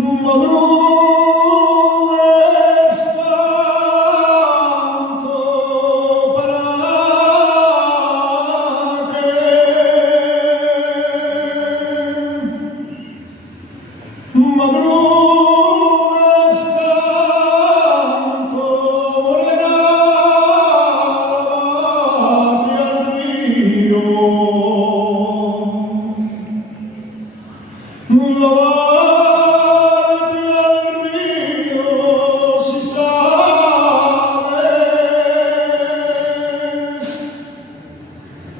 Madrugues tanto para que madrugues tanto morena hacia el río. Lavarte al río si sabes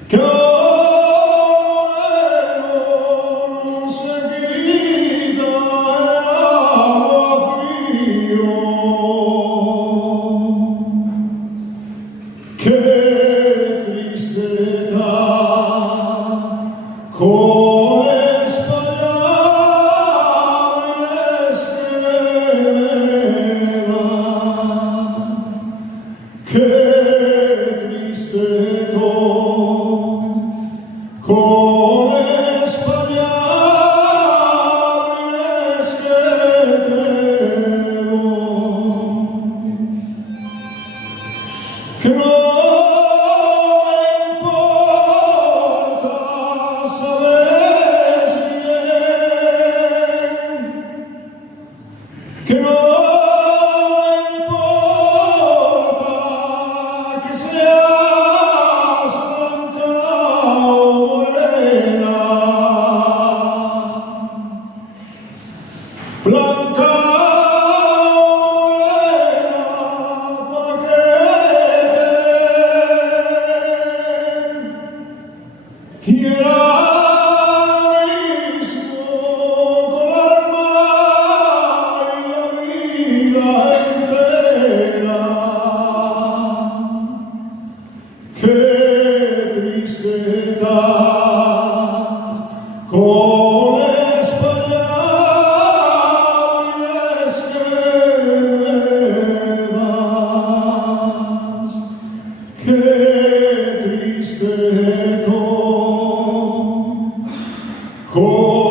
que el moreno no se quita el agua frío. Qué triste está con España. Qué triste estoy con españoles que te doy, que no me importa, sabes bien, que no Blanca morena, pa' que te quiera mismo con el alma y la vida entera. Qué triste estás con España. Qué triste estoy.